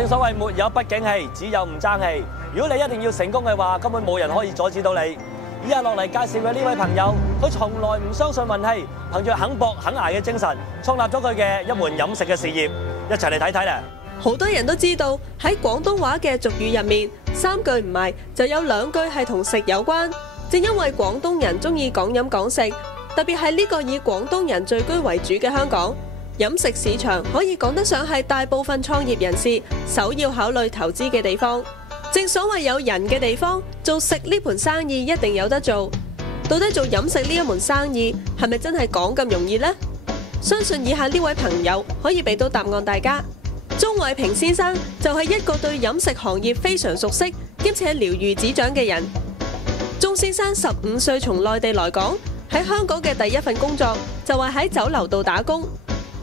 正所謂沒有不景氣，只有唔爭氣。如果你一定要成功嘅話，根本冇人可以阻止到你。以下落嚟介紹嘅呢位朋友，佢從來唔相信運氣，憑住肯搏肯捱嘅精神，創立咗佢嘅一門飲食嘅事業。一齊嚟睇睇啦！好多人都知道喺廣東話嘅俗語入面，3句唔埋就有2句係同食有關。正因為廣東人中意講飲講食，特別係呢個以廣東人聚居為主嘅香港，飲食市場可以講得上係大部分創業人士首要考慮投資嘅地方。正所謂有人嘅地方，做食呢盤生意一定有得做。到底做飲食呢一門生意係咪真係講咁容易呢？相信以下呢位朋友可以俾到答案大家。鍾偉平先生就係一個對飲食行業非常熟悉，兼且了如指掌嘅人。鍾先生15歲從內地來港，喺香港嘅第一份工作就係喺酒樓度打工，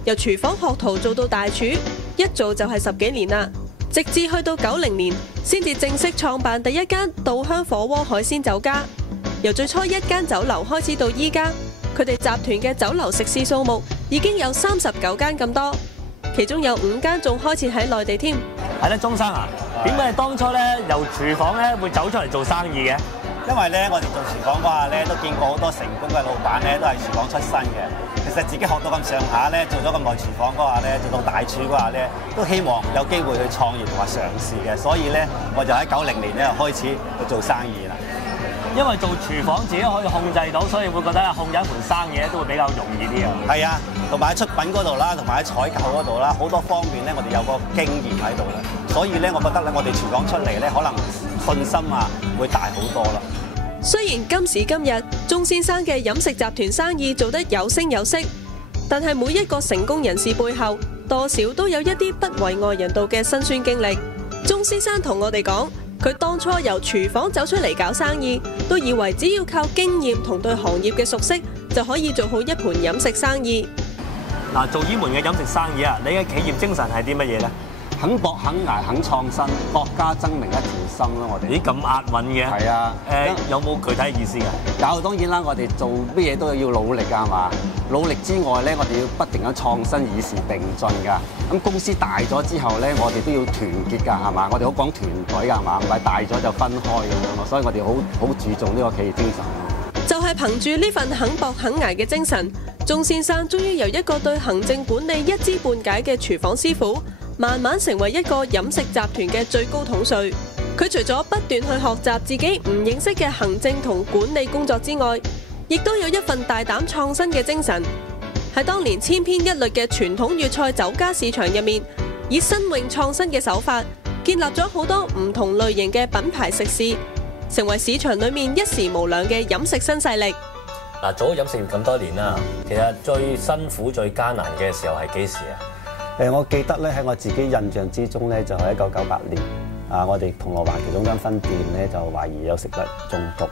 由廚房學徒做到大廚，一做就係10幾年啦。直至去到90年，先至正式創辦第一間稻香火鍋海鮮酒家。由最初1間酒樓開始到依家，佢哋集團嘅酒樓食肆數目已經有39間咁多。其中有5間仲開設喺內地添。係咧，鍾生啊，點解你當初咧由廚房咧會走出嚟做生意嘅？因為咧，我哋做廚房嗰下咧，都見過好多成功嘅老闆咧，都係廚房出身嘅。其實自己學到咁上下咧，做咗咁耐廚房嗰下咧，做到大廚嗰下咧，都希望有機會去創業同埋嘗試嘅。所以咧，我就喺90年咧開始去做生意啦。因為做廚房自己可以控制到，所以會覺得控制一盤生意咧都會比較容易啲啊。係啊，同埋喺出品嗰度啦，同埋喺採購嗰度啦，好多方面咧，我哋有個經驗喺度啦。所以咧，我覺得咧，我哋廚房出嚟咧，可能信心啊會大好多啦。雖然今時今日鍾先生嘅飲食集團生意做得有聲有色，但係每一個成功人士背後，多少都有一啲不為外人道嘅辛酸經歷。鍾先生同我哋講，佢當初由廚房走出嚟搞生意，都以為只要靠經驗同對行業嘅熟悉，就可以做好一盤飲食生意。嗱，做呢門嘅飲食生意啊，你嘅企業精神係啲乜嘢呢？肯搏肯捱肯創新，國家爭鳴一條心咯，我哋。咦，咁押韻嘅？係啊。有冇具體意思㗎？有，當然啦，我哋做乜嘢都要努力㗎，係嘛？努力之外咧，我哋要不停咁創新，與時並進㗎。咁公司大咗之後咧，我哋都要團結㗎，係嘛？我哋好講團隊㗎，係嘛？唔係大咗就分開咁樣咯。所以我哋好注重呢個企業精神。就係憑住呢份肯搏肯捱嘅精神，鍾先生終於由一個對行政管理一知半解嘅廚房師傅，慢慢成為一個飲食集團嘅最高統帥。佢除咗不斷去學習自己唔認識嘅行政同管理工作之外，亦都有一份大膽創新嘅精神。喺當年千篇一律嘅傳統粵菜酒家市場入面，以新穎創新嘅手法，建立咗好多唔同類型嘅品牌食肆，成為市場裏面一時無兩嘅飲食新勢力。嗱，做咗飲食業咁多年啦，其實最辛苦、最艱難嘅時候係幾時啊？我記得咧喺我自己印象之中咧，就係1998年我哋銅鑼灣其中間分店咧就懷疑有食物中毒，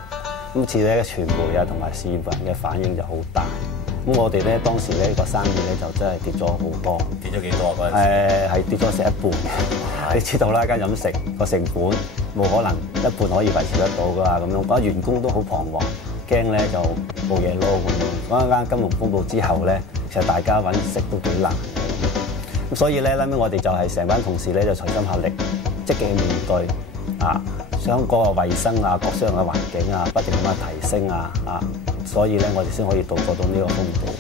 咁次咧傳媒啊同埋市民嘅反應就好大，咁我哋咧當時咧個生意咧就真係跌咗好多。跌咗幾多啊？嗰陣時係跌咗成一半嘅。你知道啦，間飲食個成本冇可能一半可以維持得到㗎，咁樣嗰啲員工都好彷徨，驚咧就冇嘢撈咁樣。嗰間金融風暴之後咧，其實大家揾食都幾難。咁所以咧，後尾我哋就係成班同事咧就齊心合力，積極去面對想嗰個衞生啊、各樣嘅環境啊，不斷咁樣提升所以咧我哋先可以渡過到呢個風暴。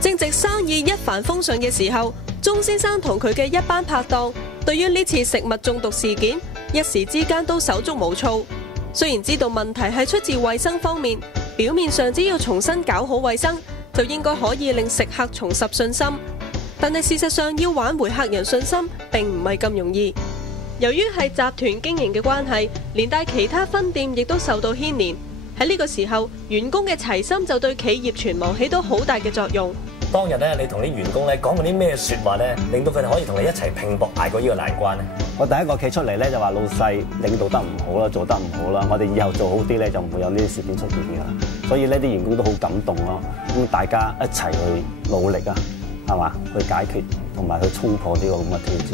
正值生意一帆風順嘅時候，鍾先生同佢嘅一班拍檔，對於呢次食物中毒事件，一時之間都手足無措。雖然知道問題係出自衞生方面，表面上只要重新搞好衞生，就應該可以令食客重拾信心。但係事實上要挽回客人信心並唔係咁容易。由於係集團經營嘅關係，連帶其他分店亦都受到牽連。喺呢個時候，員工嘅齊心就對企業存亡起到好大嘅作用。當日咧，你同啲員工咧講過啲咩説話咧，令到佢哋可以同你一齊拼搏捱過呢個難關咧？我第一個企出嚟咧就話老細領導得唔好啦，做得唔好啦，我哋以後做好啲咧就唔會有呢啲事件出現㗎啦。所以呢啲員工都好感動咯，咁大家一齊去努力啊！係嘛？去解決同埋去衝破呢個咁嘅挑戰。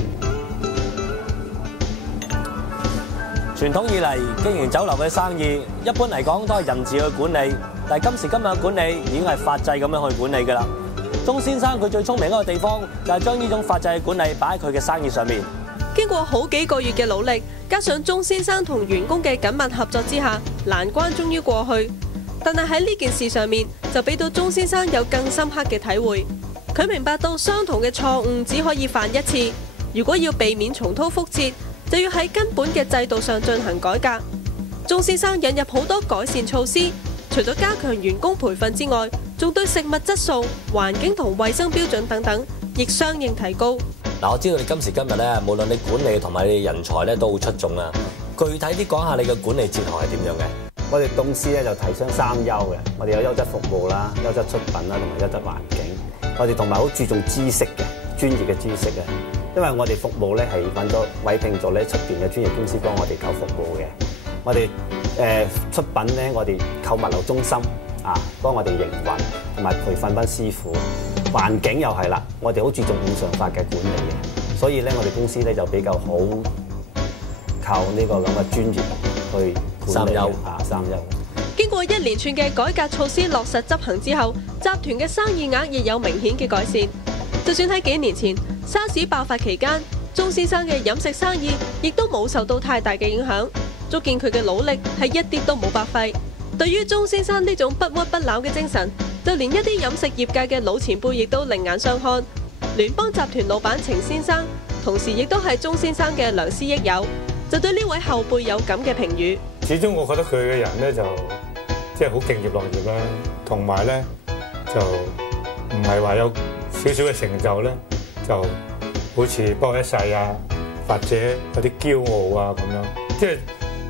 傳統以嚟經營酒樓嘅生意，一般嚟講都係人治去管理，但係今時今日嘅管理已經係法制咁樣去管理㗎啦。鍾先生佢最聰明嗰個地方就係將呢種法制嘅管理擺喺佢嘅生意上面。經過好幾個月嘅努力，加上鐘先生同員工嘅緊密合作之下，難關終於過去。但係喺呢件事上面，就俾到鐘先生有更深刻嘅體會。佢明白到相同嘅錯誤只可以犯一次，如果要避免重蹈覆轍，就要喺根本嘅制度上進行改革。鐘先生引入好多改善措施，除咗加強員工培訓之外，仲對食物質素、環境同衛生標準等等，亦相應提高。嗱，我知道你今時今日咧，無論你管理同埋你人才咧都好出眾啊。具體啲講下你嘅管理哲學係點樣嘅？我哋公司咧就提倡3優嘅，我哋有優質服務啦、優質出品啦，同埋優質環境。我哋同埋好注重知識嘅專業嘅知識嘅，因為我哋服務咧係委聘咗咧出邊嘅專業公司幫我哋搞服務嘅。我哋出品咧，我哋靠物流中心幫我哋營運同埋培訓班師傅。環境又係啦，我哋好注重五常法嘅管理嘅，所以咧我哋公司咧就比較好靠呢個咁嘅專業去管理3優。經過一連串嘅改革措施落實執行之後，集團嘅生意額亦有明顯嘅改善。就算喺幾年前沙士爆發期間，鐘先生嘅飲食生意亦都冇受到太大嘅影響，足見佢嘅努力係一啲都冇白費。對於鐘先生呢種不屈不撓嘅精神，就連一啲飲食業界嘅老前輩亦都另眼相看。聯邦集團老闆程先生，同時亦都係鐘先生嘅良師益友，就對呢位後輩有咁嘅評語。始終我覺得佢嘅人咧就即係好敬業樂業啦，同埋咧就唔係話有少少嘅成就咧，就好似幫一世啊，或者有啲驕傲啊咁樣，即係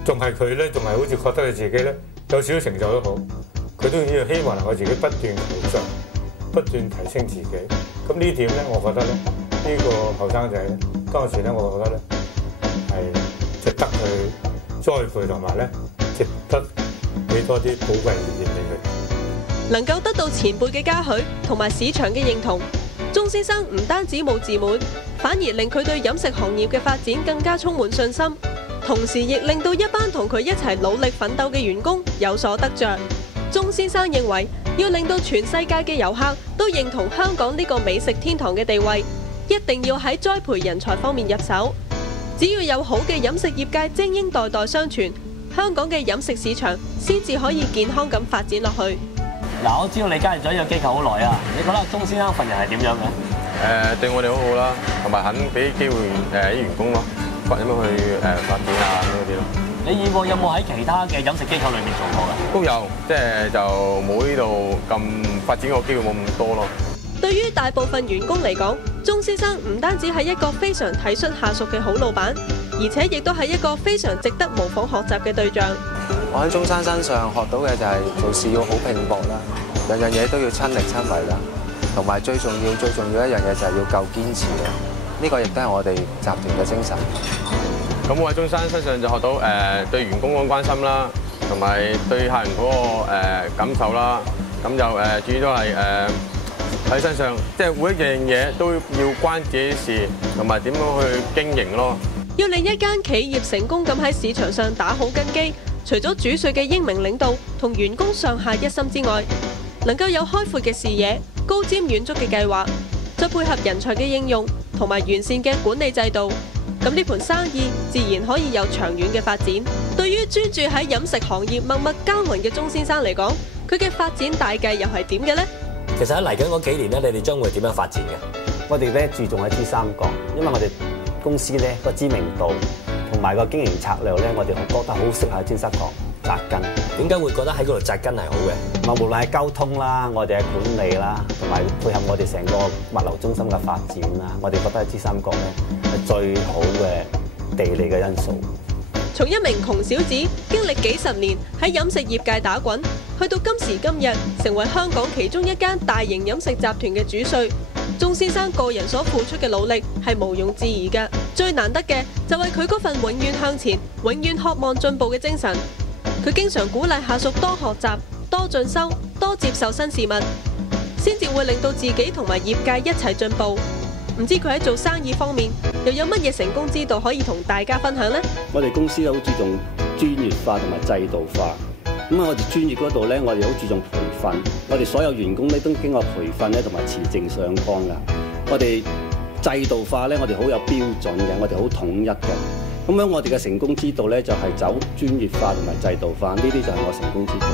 仲係佢咧，仲係好似覺得佢自己咧有少少成就都好，佢都要希望能夠自己不斷求進，不斷提升自己。咁呢點咧，我覺得咧呢個後生仔咧，當時咧，我覺得咧係值得去栽培，同埋咧值得俾多啲寶貴意見俾佢。能夠得到前輩嘅嘉許同埋市場嘅認同，鐘先生唔單止冇自滿，反而令佢對飲食行業嘅發展更加充滿信心，同時亦令到一班同佢一齊努力奮鬥嘅員工有所得着。鐘先生認為，要令到全世界嘅遊客都認同香港呢個美食天堂嘅地位，一定要喺栽培人才方面入手。只要有好嘅飲食業界精英代代相傳，香港嘅飲食市場先至可以健康咁發展落去。嗱，我知道你加入咗呢個機構好耐啊，你覺得鐘先生份人係點樣嘅？對我哋好好啦，同埋肯俾機會啲員工咯，點樣去發展啊嗰啲咯。你以往有冇喺其他嘅飲食機構裏面做過㗎？都有，即係就冇呢度咁發展個機會冇咁多咯。對於大部分員工嚟講，鐘先生唔單止係一個非常體恤下屬嘅好老闆，而且亦都係一個非常值得模仿學習嘅對象。我喺鐘生身上學到嘅就係做事要好拼搏啦，樣樣嘢都要親力親為啦，同埋最重要一樣嘢就係要夠堅持嘅。呢個亦都係我哋集團嘅精神。咁我喺鐘生身上就學到對員工嗰個關心啦，同埋對客人嗰個感受啦。咁就主要都係喺身上，即係每一樣嘢都要關自己事，同埋點樣去經營咯。要令一間企業成功咁喺市場上打好根基，除咗主帥嘅英明領導同員工上下一心之外，能夠有開闊嘅視野、高瞻遠矚嘅計劃，再配合人才嘅應用同埋完善嘅管理制度，咁呢盤生意自然可以有長遠嘅發展。對於專注喺飲食行業默默耕耘嘅鐘先生嚟講，佢嘅發展大計又係點嘅呢？其實喺嚟緊嗰幾年咧，你哋將會點樣發展嘅？我哋咧注重喺珠三角，因為我哋公司咧個知名度同埋個經營策略咧，我哋覺得好適合喺尖沙角扎根。點解會覺得喺嗰度扎根係好嘅？無論係交通啦，我哋嘅管理啦，同埋配合我哋成個物流中心嘅發展啦，我哋覺得喺珠三角咧係最好嘅地理嘅因素。從一名窮小子經歷幾十年喺飲食業界打滾，去到今時今日成為香港其中一間大型飲食集團嘅主帥，鐘先生個人所付出嘅努力係毋庸置疑嘅。最難得嘅就係佢嗰份永遠向前、永遠渴望進步嘅精神。佢經常鼓勵下屬多學習、多進修、多接受新事物，先至會令到自己同埋業界一齊進步。唔知佢喺做生意方面又有乜嘢成功之道可以同大家分享呢？我哋公司好注重專業化同埋制度化。咁我哋專業嗰度咧，我哋好注重培訓。我哋所有員工咧都經過培訓咧，同埋持證上崗噶。我哋制度化咧，我哋好有標準嘅，我哋好統一嘅。咁樣我哋嘅成功之道咧，就係走專業化同埋制度化，呢啲就係我成功之道。